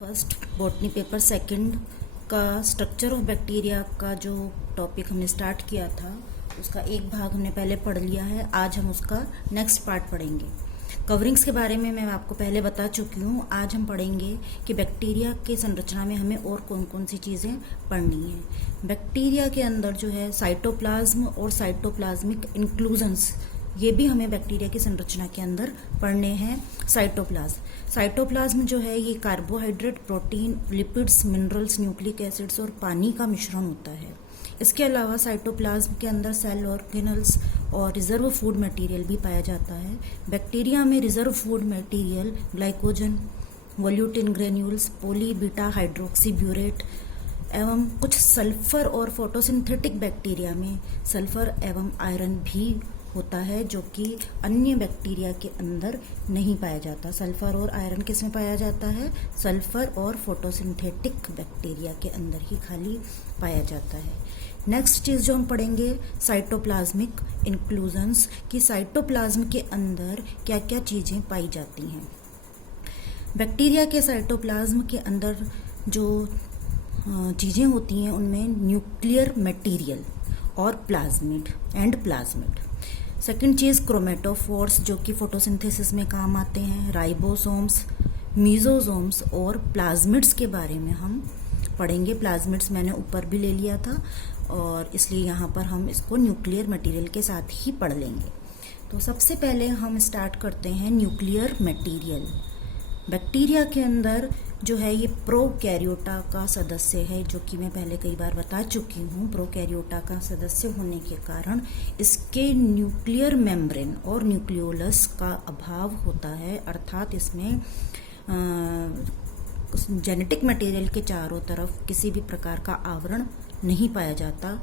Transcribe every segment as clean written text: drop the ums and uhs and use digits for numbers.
First botany paper second का structure of bacteria का जो टॉपिक हमने स्टार्ट किया था उसका एक भाग हमने पहले पढ़ लिया है। आज हम उसका नेक्स्ट पार्ट पढ़ेंगे। कवरिंग्स के बारे में मैं आपको पहले बता चुकी हूँ। आज हम पढ़ेंगे कि बैक्टीरिया के संरचना में हमें और कौन कौन सी चीज़ें पढ़नी है। बैक्टीरिया के अंदर जो है साइटोप्लाज्म और साइटोप्लाज्मिक इंक्लूजन्स, ये भी हमें बैक्टीरिया की संरचना के अंदर पढ़ने हैं। साइटोप्लाज्म जो है ये carbohydrate, protein, lipids, minerals, nucleic acids और पानी का मिश्रण होता है। इसके अलावा साइटोप्लाज्म के अंदर सेल ऑर्गेनल्स और रिजर्व फूड मटेरियल भी पाया जाता है। बैक्टीरिया में reserve food material glycogen, volutin granules, poly beta hydroxy butyrate एवं कुछ सल्फर और फोटोसिंथेटिक बैक्टीरिया में सल्फर एवं आयरन भी होता है, जो कि अन्य बैक्टीरिया के अंदर नहीं पाया जाता। सल्फर और आयरन किस में पाया जाता है? सल्फर और फोटोसिंथेटिक बैक्टीरिया के अंदर ही खाली पाया जाता है। नेक्स्ट चीज़ जो हम पढ़ेंगे साइटोप्लाज्मिक इंक्लूजन्स, कि साइटोप्लाज्म के अंदर क्या क्या चीज़ें पाई जाती हैं। बैक्टीरिया के साइटोप्लाज्म के अंदर जो चीज़ें होती हैं उनमें न्यूक्लियर मटेरियल और प्लाज्मिड। सेकंड चीज़ क्रोमेटोफोर्स, जो कि फोटोसिंथेसिस में काम आते हैं। राइबोसोम्स, मीजोसोम्स और प्लाज्मिड्स के बारे में हम पढ़ेंगे। प्लाज्मिड्स मैंने ऊपर भी ले लिया था और इसलिए यहाँ पर हम इसको न्यूक्लियर मटेरियल के साथ ही पढ़ लेंगे। तो सबसे पहले हम स्टार्ट करते हैं न्यूक्लियर मटेरियल। बैक्टीरिया के अंदर जो है ये प्रोकैरियोटा का सदस्य है, जो कि मैं पहले कई बार बता चुकी हूँ। प्रोकैरियोटा का सदस्य होने के कारण इसके न्यूक्लियर मेम्ब्रेन और न्यूक्लियोलस का अभाव होता है, अर्थात इसमें जेनेटिक मटेरियल के चारों तरफ किसी भी प्रकार का आवरण नहीं पाया जाता।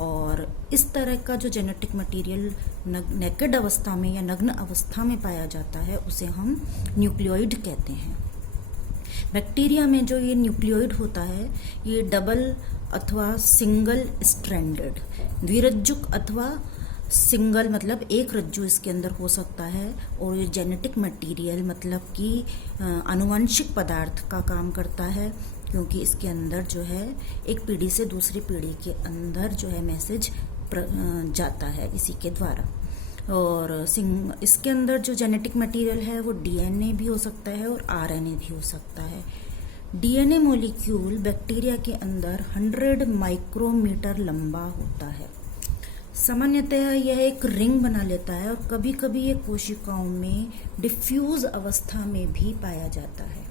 और इस तरह का जो जेनेटिक मटेरियल नेकेड अवस्था में या नग्न अवस्था में पाया जाता है उसे हम न्यूक्लियोइड कहते हैं। बैक्टीरिया में जो ये न्यूक्लियोइड होता है ये डबल अथवा सिंगल स्ट्रैंडेड, द्विरज्जुक अथवा सिंगल मतलब एक रज्जु इसके अंदर हो सकता है। और ये जेनेटिक मटेरियल मतलब कि आनुवंशिक पदार्थ का काम करता है, क्योंकि इसके अंदर जो है एक पीढ़ी से दूसरी पीढ़ी के अंदर जो है मैसेज जाता है इसी के द्वारा। और इसके अंदर जो जेनेटिक मटेरियल है वो डीएनए भी हो सकता है और आरएनए भी हो सकता है। डीएनए मॉलिक्यूल बैक्टीरिया के अंदर 100 माइक्रोमीटर लंबा होता है। सामान्यतः यह एक रिंग बना लेता है और कभी कभी ये कोशिकाओं में डिफ्यूज अवस्था में भी पाया जाता है।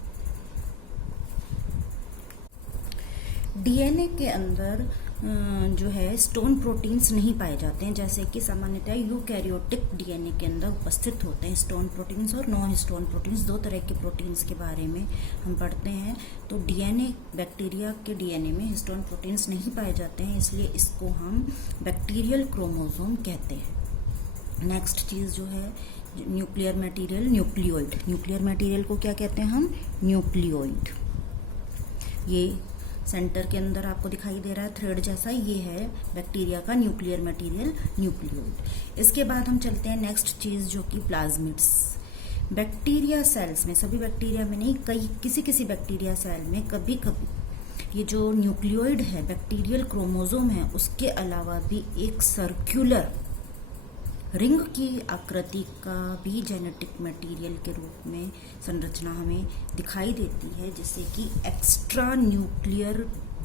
डीएनए के अंदर जो है स्टोन प्रोटीन्स नहीं पाए जाते हैं, जैसे कि सामान्यतः यूकैरियोटिक डीएनए के अंदर उपस्थित होते हैं स्टोन प्रोटीन्स और नॉन स्टोन प्रोटीन्स। दो तरह के प्रोटीन्स के बारे में हम पढ़ते हैं। तो डीएनए, बैक्टीरिया के डीएनए में हिस्टोन प्रोटीन्स नहीं पाए जाते हैं, इसलिए इसको हम बैक्टीरियल क्रोमोसोम कहते हैं। नेक्स्ट चीज़ जो है nuclear material, nucleoid. Nuclear material को क्या कहते हैं हम? न्यूक्लियोइड। ये सेंटर के अंदर आपको दिखाई दे रहा है थ्रेड जैसा, ये है बैक्टीरिया का न्यूक्लियर मटेरियल, न्यूक्लियोइड। इसके बाद हम चलते हैं नेक्स्ट चीज़ जो कि प्लाज्मिड्स। बैक्टीरिया सेल्स में, सभी बैक्टीरिया में नहीं, किसी बैक्टीरिया सेल में कभी कभी ये जो न्यूक्लियोइड है, बैक्टीरियल क्रोमोसोम है, उसके अलावा भी एक सर्कुलर रिंग की आकृति का भी जेनेटिक मटेरियल के रूप में संरचना हमें दिखाई देती है, जिसे कि extra nuclear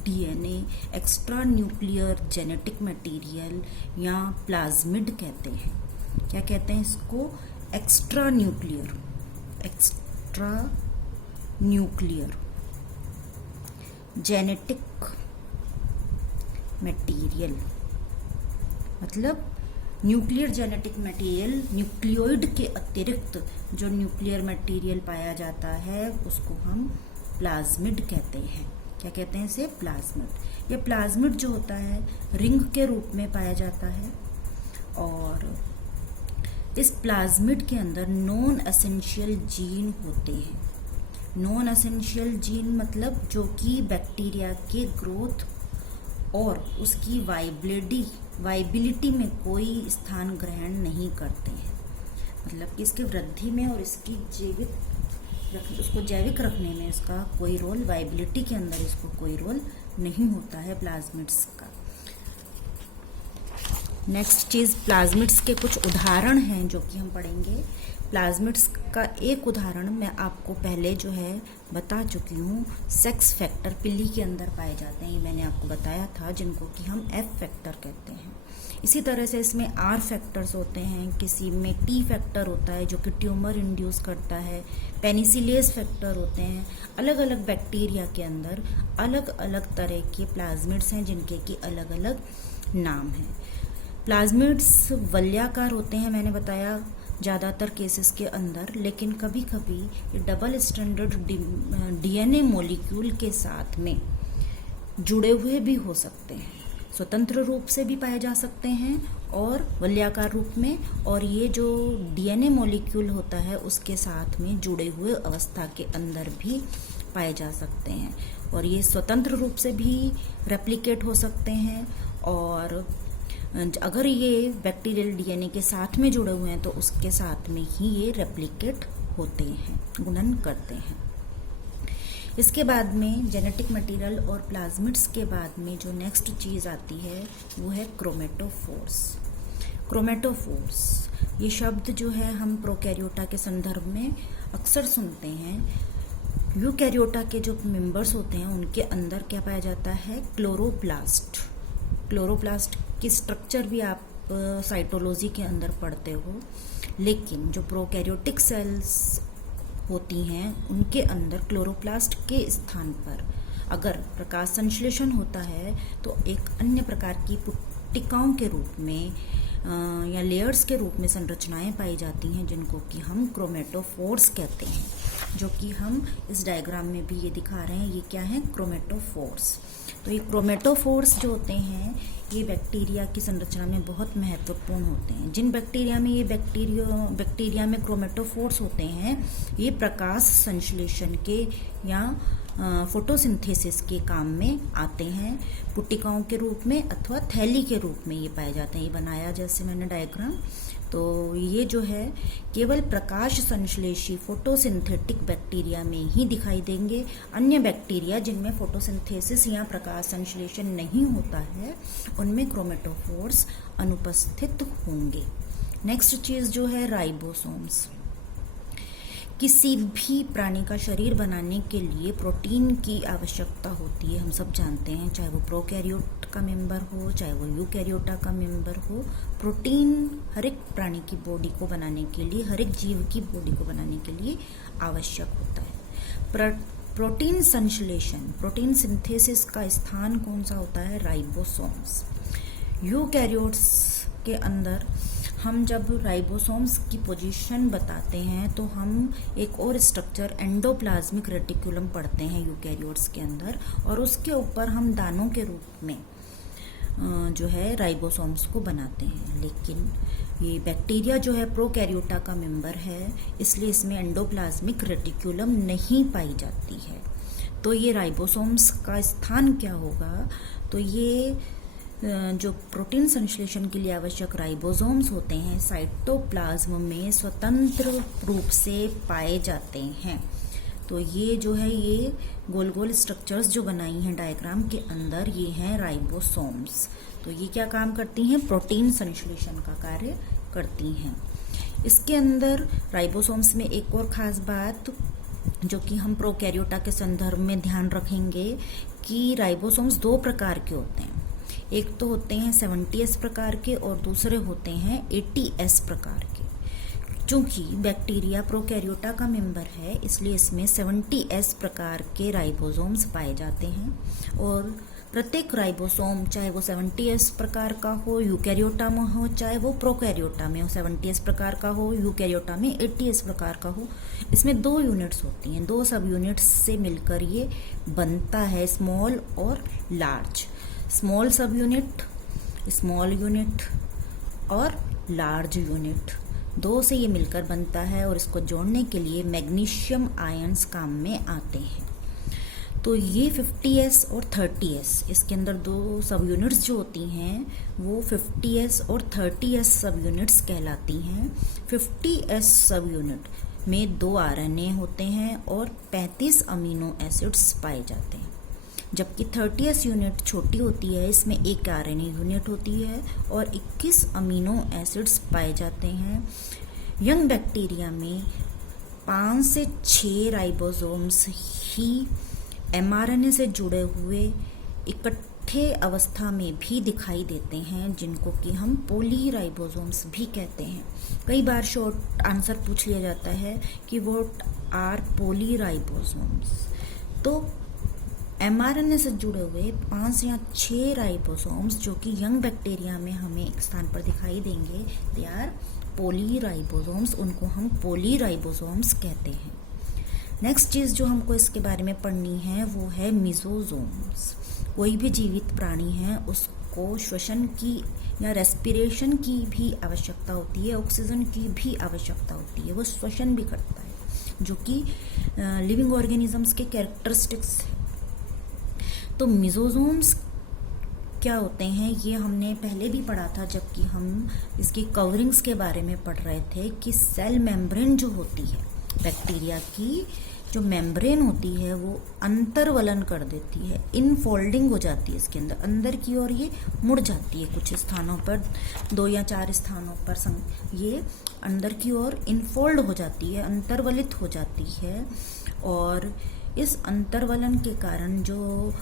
DNA, extra nuclear genetic material या प्लाज्मिड कहते हैं। क्या कहते हैं इसको? एक्स्ट्रा न्यूक्लियर जेनेटिक मटेरियल, मतलब न्यूक्लियर जेनेटिक मटेरियल। न्यूक्लियोइड के अतिरिक्त जो न्यूक्लियर मटेरियल पाया जाता है उसको हम प्लाज्मिड कहते हैं। क्या कहते हैं इसे? प्लाज्मिड। ये प्लाज्मिड जो होता है रिंग के रूप में पाया जाता है और इस प्लाज्मिड के अंदर नॉन एसेंशियल जीन होते हैं। नॉन एसेंशियल जीन मतलब जो कि बैक्टीरिया के ग्रोथ और उसकी वाइबिलिटी में कोई स्थान ग्रहण नहीं करते हैं, मतलब कि इसके वृद्धि में और इसकी जीवित उसको जैविक रखने में इसका कोई रोल, वाइबिलिटी के अंदर इसको कोई रोल नहीं होता है प्लाज्मिड्स का। नेक्स्ट चीज़, प्लाज्मिड्स के कुछ उदाहरण हैं जो कि हम पढ़ेंगे। प्लाज्मिड्स का एक उदाहरण मैं आपको पहले जो है बता चुकी हूँ, सेक्स फैक्टर पिल्ली के अंदर पाए जाते हैं, ये मैंने आपको बताया था, जिनको कि हम एफ फैक्टर कहते हैं। इसी तरह से इसमें आर फैक्टर्स होते हैं, किसी में टी फैक्टर होता है जो कि ट्यूमर इंड्यूस करता है, पेनिसिलेज फैक्टर होते हैं। अलग अलग बैक्टीरिया के अंदर अलग अलग तरह के प्लाज्मिड्स हैं जिनके कि अलग अलग नाम हैं। प्लाज्मिड्स वलयाकार होते हैं, मैंने बताया ज़्यादातर केसेस के अंदर, लेकिन कभी कभी ये डबल स्टैंडर्ड डीएनए मॉलिक्यूल के साथ में जुड़े हुए भी हो सकते हैं, स्वतंत्र रूप से भी पाए जा सकते हैं और वलयाकार रूप में, और ये जो डीएनए मॉलिक्यूल होता है उसके साथ में जुड़े हुए अवस्था के अंदर भी पाए जा सकते हैं, और ये स्वतंत्र रूप से भी रेप्लिकेट हो सकते हैं, और अगर ये बैक्टीरियल डीएनए के साथ में जुड़े हुए हैं तो उसके साथ में ही ये रेप्लिकेट होते हैं, गुणन करते हैं। इसके बाद में जेनेटिक मटेरियल और प्लाज्मिड्स के बाद में जो नेक्स्ट चीज़ आती है वो है क्रोमेटोफोर्स। क्रोमेटोफोर्स ये शब्द जो है हम प्रोकैरियोटा के संदर्भ में अक्सर सुनते हैं। यूकैरियोटा के जो मेंबर्स होते हैं उनके अंदर क्या पाया जाता है, क्लोरोप्लास्ट। क्लोरोप्लास्ट की स्ट्रक्चर भी आप साइटोलॉजी के अंदर पढ़ते हो, लेकिन जो प्रोकैरियोटिक सेल्स होती हैं उनके अंदर क्लोरोप्लास्ट के स्थान पर अगर प्रकाश संश्लेषण होता है तो एक अन्य प्रकार की पुट्टिकाओं के रूप में या लेयर्स के रूप में संरचनाएं पाई जाती हैं, जिनको कि हम क्रोमेटोफोर्स कहते हैं, जो कि हम इस डायग्राम में भी ये दिखा रहे हैं। ये क्या है, क्रोमेटोफोर्स। तो ये क्रोमेटोफोर्स जो होते हैं ये बैक्टीरिया की संरचना में बहुत महत्वपूर्ण होते हैं। जिन बैक्टीरिया में ये बैक्टीरिया में क्रोमेटोफोर्स होते हैं ये प्रकाश संश्लेषण के या फोटोसिंथेसिस के काम में आते हैं, पुट्टिकाओं के रूप में अथवा थैली के रूप में ये पाए जाते हैं। ये बनाया जैसे मैंने डायग्राम, तो ये जो है केवल प्रकाश संश्लेषी फोटोसिंथेटिक बैक्टीरिया में ही दिखाई देंगे। अन्य बैक्टीरिया जिनमें फोटोसिंथेसिस या प्रकाश संश्लेषण नहीं होता है उनमें क्रोमेटोफोर्स अनुपस्थित होंगे। नेक्स्ट चीज जो है राइबोसोम्स। किसी भी प्राणी का शरीर बनाने के लिए प्रोटीन की आवश्यकता होती है, हम सब जानते हैं, चाहे वो प्रोकैरियोट का मेंबर हो चाहे वो यूकैरियोटा का मेंबर हो। प्रोटीन हर एक प्राणी की बॉडी को बनाने के लिए, हर एक जीव की बॉडी को बनाने के लिए आवश्यक होता है। प्रोटीन संश्लेषण, प्रोटीन सिंथेसिस का स्थान कौन सा होता है, राइबोसोम्स। यूकैरियोट्स के अंदर हम जब राइबोसोम्स की पोजीशन बताते हैं तो हम एक और स्ट्रक्चर एंडोप्लाज्मिक रेटिकुलम पढ़ते हैं यूकैरियोट्स के अंदर, और उसके ऊपर हम दानों के रूप में जो है राइबोसोम्स को बनाते हैं। लेकिन ये बैक्टीरिया जो है प्रोकैरियोटा का मेंबर है, इसलिए इसमें एंडोप्लाज्मिक रेटिकुलम नहीं पाई जाती है। तो ये राइबोसोम्स का स्थान क्या होगा, तो ये जो प्रोटीन संश्लेषण के लिए आवश्यक राइबोसोम्स होते हैं साइटोप्लाज्म में स्वतंत्र रूप से पाए जाते हैं। तो ये जो है ये गोल गोल स्ट्रक्चर्स जो बनाई हैं डायग्राम के अंदर, ये हैं राइबोसोम्स। तो ये क्या काम करती हैं, प्रोटीन संश्लेषण का कार्य करती हैं। इसके अंदर राइबोसोम्स में एक और खास बात जो कि हम प्रोकैरियोटा के संदर्भ में ध्यान रखेंगे कि राइबोसोम्स दो प्रकार के होते हैं। एक तो होते हैं 70S प्रकार के और दूसरे होते हैं 80S प्रकार के। चूंकि बैक्टीरिया प्रोकैरियोटा का मेंबर है इसलिए इसमें 70S प्रकार के राइबोसोम्स पाए जाते हैं, और प्रत्येक राइबोसोम चाहे वो 70S प्रकार का हो यूकैरियोटा में हो चाहे वो प्रोकैरियोटा में हो, 70S प्रकार का हो यूकैरियोटा में 80S प्रकार का हो, इसमें दो यूनिट्स होती हैं, दो सब यूनिट्स से मिलकर ये बनता है स्मॉल और लार्ज। स्मॉल सब यूनिट, स्मॉल यूनिट और लार्ज यूनिट, दो से ये मिलकर बनता है, और इसको जोड़ने के लिए मैग्नीशियम आयंस काम में आते हैं। तो ये 50S और 30S, इसके अंदर दो सब यूनिट्स जो होती हैं वो 50S और 30S सब यूनिट्स कहलाती हैं। 50S सब यूनिट में 2 आरएनए होते हैं और 35 अमीनो एसिड्स पाए जाते हैं, जबकि 30th यूनिट छोटी होती है, इसमें 1 आरएनए यूनिट होती है और 21 अमीनो एसिड्स पाए जाते हैं। यंग बैक्टीरिया में 5 से 6 राइबोसोम्स ही एमआरएनए से जुड़े हुए इकट्ठे अवस्था में भी दिखाई देते हैं, जिनको कि हम पॉलीराइबोसोम्स भी कहते हैं। कई बार शॉर्ट आंसर पूछ लिया जाता है कि व्हाट आर पॉलीराइबोसोम्स। तो एमआरएनए से जुड़े हुए 5 या 6 राइबोसोम्स जो कि यंग बैक्टीरिया में हमें एक स्थान पर दिखाई देंगे, दे आर पॉलीराइबोसोम्स, उनको हम पॉलीराइबोसोम्स कहते हैं। नेक्स्ट चीज़ जो हमको इसके बारे में पढ़नी है वो है मिसोसोम्स। कोई भी जीवित प्राणी है उसको श्वसन की या रेस्पिरेशन की भी आवश्यकता होती है, ऑक्सीजन की भी आवश्यकता होती है, वो श्वसन भी करता है, जो कि लिविंग ऑर्गेनिजम्स के कैरेक्टरिस्टिक्स है। तो मिसोसोम्स क्या होते हैं ये हमने पहले भी पढ़ा था, जबकि हम इसकी कवरिंग्स के बारे में पढ़ रहे थे कि सेल मेम्ब्रेन जो होती है, बैक्टीरिया की जो मेम्ब्रेन होती है वो अंतर्वलन कर देती है, इनफोल्डिंग हो जाती है, इसके अंदर की ओर ये मुड़ जाती है। कुछ स्थानों पर 2 या 4 स्थानों पर ये अंदर की ओर इनफोल्ड हो जाती है, अंतर्वलित हो जाती है, और इस अंतर्वलन के कारण जो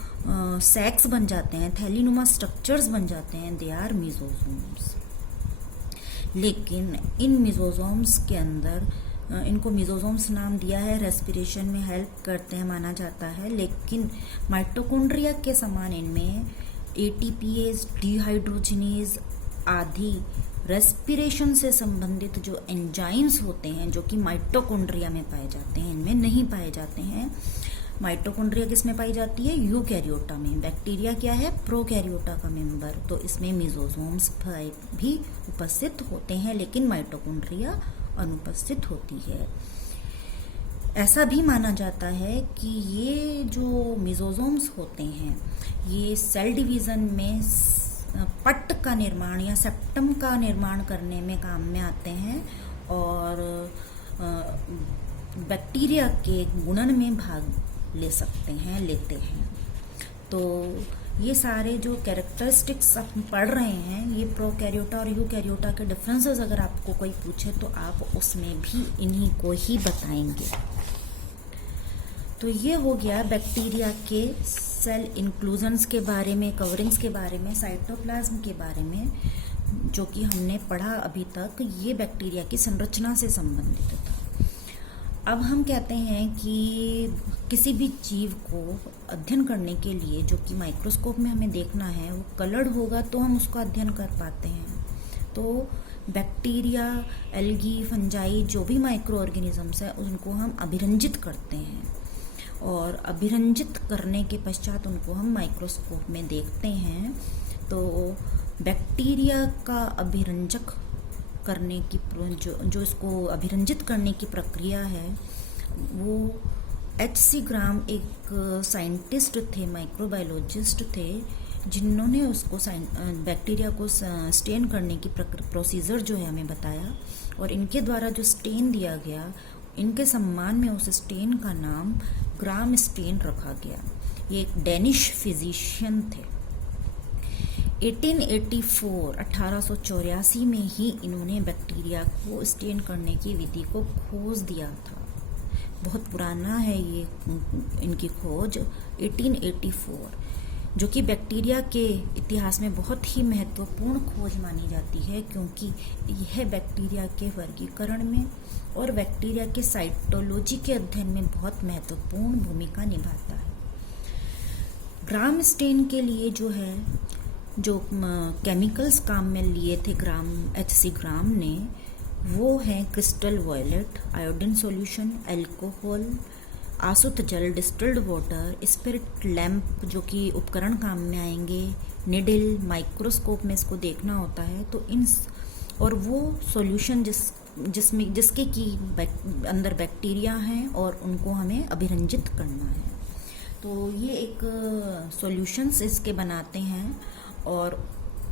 सैक्स बन जाते हैं, थैलीनुमा स्ट्रक्चर्स बन जाते हैं, दे आर मिसोसोम्स। लेकिन इन मिसोसोम्स के अंदर इनको मिसोसोम्स नाम दिया है, रेस्पिरेशन में हेल्प करते हैं माना जाता है, लेकिन माइटोकॉन्ड्रिया के समान इनमें एटीपीएज, डिहाइड्रोजिनेज आदि रेस्पिरेशन से संबंधित जो एंजाइम्स होते हैं जो कि माइटोकॉन्ड्रिया में पाए जाते हैं, इनमें नहीं पाए जाते हैं। माइटोकॉन्ड्रिया किस में पाई जाती है? यूकैरियोटा में। बैक्टीरिया क्या है? प्रोकैरियोटा का मेंबर। तो इसमें मिसोसोम्स भी उपस्थित होते हैं, लेकिन माइटोकॉन्ड्रिया अनुपस्थित होती है। ऐसा भी माना जाता है कि ये जो मिसोसोम्स होते हैं ये सेल डिवीजन में पट्ट का निर्माण या सेप्टम का निर्माण करने में काम में आते हैं और बैक्टीरिया के गुणन में भाग लेते हैं। तो ये सारे जो कैरेक्टरिस्टिक्स आप पढ़ रहे हैं, ये प्रोकैरियोटा और यूकैरियोटा के डिफरेंसेस अगर आपको कोई पूछे तो आप उसमें भी इन्हीं को ही बताएंगे। तो ये हो गया बैक्टीरिया के सेल इंक्लूजन्स के बारे में, कवरिंग्स के बारे में, साइटोप्लाज्म के बारे में, जो कि हमने पढ़ा अभी तक। ये बैक्टीरिया की संरचना से संबंधित था। अब हम कहते हैं कि किसी भी जीव को अध्ययन करने के लिए जो कि माइक्रोस्कोप में हमें देखना है वो कलर्ड होगा तो हम उसका अध्ययन कर पाते हैं। तो बैक्टीरिया, एल्गी, फंजाई जो भी माइक्रो ऑर्गेनिजम्स है उनको हम अभिरंजित करते हैं और अभिरंजित करने के पश्चात उनको हम माइक्रोस्कोप में देखते हैं। तो बैक्टीरिया का अभिरंजक करने की जो इसको अभिरंजित करने की प्रक्रिया है वो H.C. ग्राम एक साइंटिस्ट थे, माइक्रोबायोलॉजिस्ट थे, जिन्होंने उसको बैक्टीरिया को स्टेन करने की प्रोसीजर जो है हमें बताया, और इनके द्वारा जो स्टेन दिया गया, इनके सम्मान में उस स्टेन का नाम ग्राम स्टेन रखा गया। ये एक डेनिश फिजिशियन थे। 1884 में ही इन्होंने बैक्टीरिया को स्टेन करने की विधि को खोज दिया था। बहुत पुराना है ये इनकी खोज, 1884, जो कि बैक्टीरिया के इतिहास में बहुत ही महत्वपूर्ण खोज मानी जाती है, क्योंकि यह बैक्टीरिया के वर्गीकरण में और बैक्टीरिया के साइटोलॉजी के अध्ययन में बहुत महत्वपूर्ण भूमिका निभाता है। ग्राम स्टेन के लिए जो केमिकल्स काम में लिए थे H.C. ग्राम ने, वो हैं crystal violet, iodine solution, alcohol, आसुत जल, डिस्टिल्ड वाटर, स्पिरिट लैंप जो कि उपकरण काम में आएंगे, निडल, माइक्रोस्कोप में इसको देखना होता है। तो इन और वो सॉल्यूशन जिसके कि अंदर बैक्टीरिया हैं और उनको हमें अभिरंजित करना है। तो ये एक सॉल्यूशंस इसके बनाते हैं और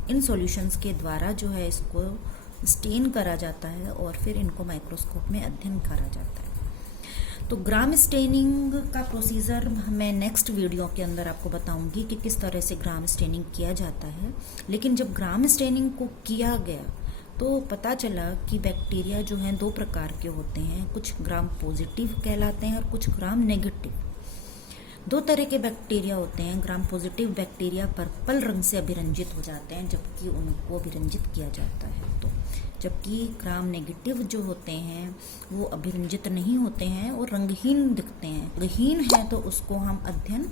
इन सॉल्यूशंस के द्वारा जो है इसको स्टेन करा जाता है और फिर इनको माइक्रोस्कोप में अध्ययन करा जाता है। तो ग्राम स्टेनिंग का प्रोसीजर मैं नेक्स्ट वीडियो के अंदर आपको बताऊंगी कि किस तरह से ग्राम स्टेनिंग किया जाता है। लेकिन जब ग्राम स्टेनिंग को किया गया तो पता चला कि बैक्टीरिया जो हैं 2 प्रकार के होते हैं, कुछ ग्राम पॉजिटिव कहलाते हैं और कुछ ग्राम नेगेटिव। 2 तरह के बैक्टीरिया होते हैं। ग्राम पॉजिटिव बैक्टीरिया पर्पल रंग से अभिरंजित हो जाते हैं जबकि उनको अभिरंजित किया जाता है, तो जबकि ग्राम नेगेटिव जो होते हैं वो अभिरंजित नहीं होते हैं और रंगहीन दिखते हैं। रंगहीन है तो उसको हम अध्ययन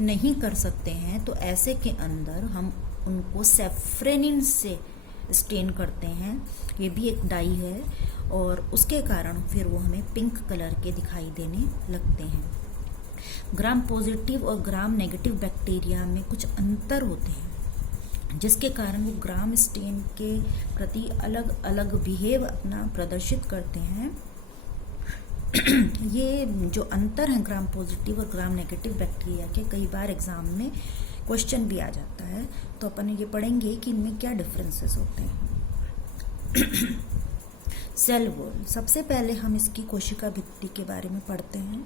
नहीं कर सकते हैं। तो ऐसे के अंदर हम उनको सेफ्रेनिन से स्टेन करते हैं। ये भी एक डाई है और उसके कारण फिर वो हमें पिंक कलर के दिखाई देने लगते हैं। ग्राम पॉजिटिव और ग्राम नेगेटिव बैक्टीरिया में कुछ अंतर होते हैं जिसके कारण वो ग्राम स्टेन के प्रति अलग अलग बिहेव अपना प्रदर्शित करते हैं। ये जो अंतर है ग्राम पॉजिटिव और ग्राम नेगेटिव बैक्टीरिया के, कई बार एग्जाम में क्वेश्चन भी आ जाता है। तो अपन ये पढ़ेंगे कि इनमें क्या डिफरेंसेस होते हैं। सेल वॉल, सबसे पहले हम इसकी कोशिका भित्ति के बारे में पढ़ते हैं।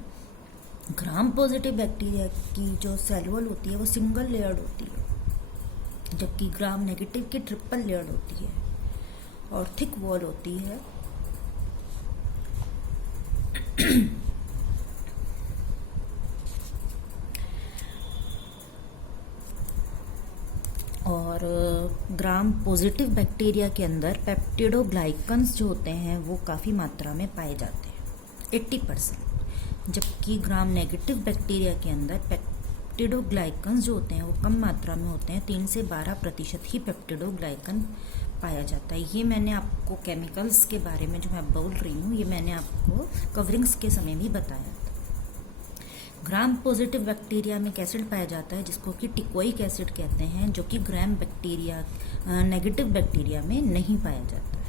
ग्राम पॉजिटिव बैक्टीरिया की जो सेल वॉल होती है वो सिंगल लेयर्ड होती है, जबकि ग्राम नेगेटिव की ट्रिपल लेयर्ड होती है और थिक वॉल होती है। और ग्राम पॉजिटिव बैक्टीरिया के अंदर पेप्टिडोग्लाइकन्स जो होते हैं वो काफ़ी मात्रा में पाए जाते हैं, 80%, जबकि ग्राम नेगेटिव बैक्टीरिया के अंदर पेप्टिडोग्लाइकन्स जो होते हैं वो कम मात्रा में होते हैं, 3 से 12% ही पेप्टिडोग्लाइकन पाया जाता है। ये मैंने आपको केमिकल्स के बारे में जो मैं बोल रही हूँ ये मैंने आपको कवरिंग्स के समय भी बताया था। ग्राम पॉजिटिव बैक्टीरिया में एक एसिड पाया जाता है जिसको कि टिकोइक एसिड कहते हैं, जो कि ग्राम बैक्टीरिया नेगेटिव बैक्टीरिया में नहीं पाया जाता है।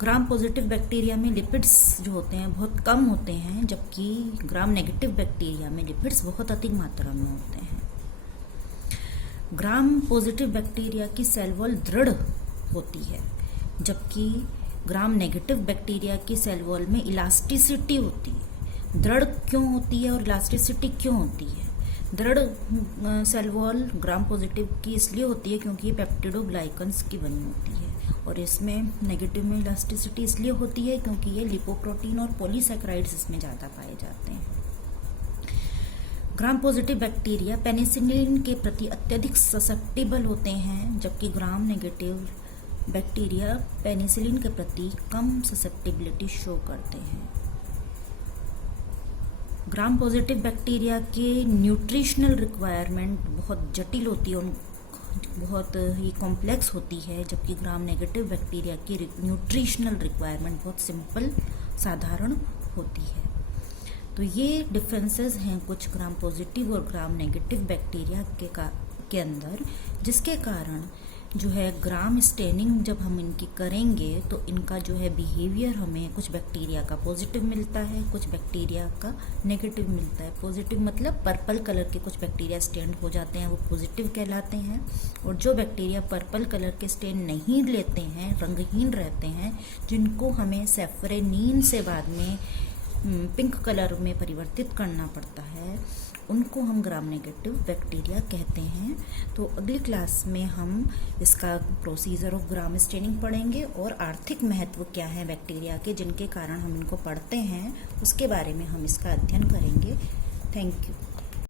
ग्राम पॉजिटिव बैक्टीरिया में लिपिड्स जो होते हैं बहुत कम होते हैं, जबकि ग्राम नेगेटिव बैक्टीरिया में लिपिड्स बहुत अधिक मात्रा में होते हैं। ग्राम पॉजिटिव बैक्टीरिया की सेल वॉल दृढ़ होती है, जबकि ग्राम नेगेटिव बैक्टीरिया की सेल वॉल में इलास्टिसिटी होती है। दृढ़ क्यों होती है और इलास्टिसिटी क्यों होती है? दृढ़ सेल वॉल ग्राम पॉजिटिव की इसलिए होती है क्योंकि ये पेप्टिडोग्लाइकन्स की बनी होती है, और इसमें नेगेटिव में इलास्टिसिटी इसलिए होती है क्योंकि ये लिपोप्रोटीन और पॉलीसैकेराइड्स इसमें ज़्यादा पाए जाते हैं। ग्राम पॉजिटिव बैक्टीरिया पेनिसिलिन के प्रति अत्यधिक ससेप्टिबल होते हैं, जबकि ग्राम नेगेटिव बैक्टीरिया पेनिसिलिन के प्रति कम ससेप्टिबिलिटी शो करते हैं। ग्राम पॉजिटिव बैक्टीरिया के न्यूट्रिशनल रिक्वायरमेंट बहुत जटिल होती है, बहुत ही कॉम्प्लेक्स होती है, जबकि ग्राम नेगेटिव बैक्टीरिया की न्यूट्रिशनल रिक्वायरमेंट बहुत सिंपल साधारण होती है। तो ये डिफरेंसेस हैं कुछ ग्राम पॉजिटिव और ग्राम नेगेटिव बैक्टीरिया के अंदर, जिसके कारण जो है ग्राम स्टेनिंग जब हम इनकी करेंगे तो इनका जो है बिहेवियर हमें कुछ बैक्टीरिया का पॉजिटिव मिलता है, कुछ बैक्टीरिया का नेगेटिव मिलता है। पॉजिटिव मतलब पर्पल कलर के कुछ बैक्टीरिया स्टेन हो जाते हैं, वो पॉजिटिव कहलाते हैं, और जो बैक्टीरिया पर्पल कलर के स्टेन नहीं लेते हैं, रंगहीन रहते हैं, जिनको हमें सेफ्रेनिन से बाद में पिंक कलर में परिवर्तित करना पड़ता है, उनको हम ग्राम नेगेटिव बैक्टीरिया कहते हैं। तो अगली क्लास में हम इसका प्रोसीजर ऑफ ग्राम स्टेनिंग पढ़ेंगे और आर्थिक महत्व क्या है बैक्टीरिया के जिनके कारण हम इनको पढ़ते हैं, उसके बारे में हम इसका अध्ययन करेंगे। Thank you.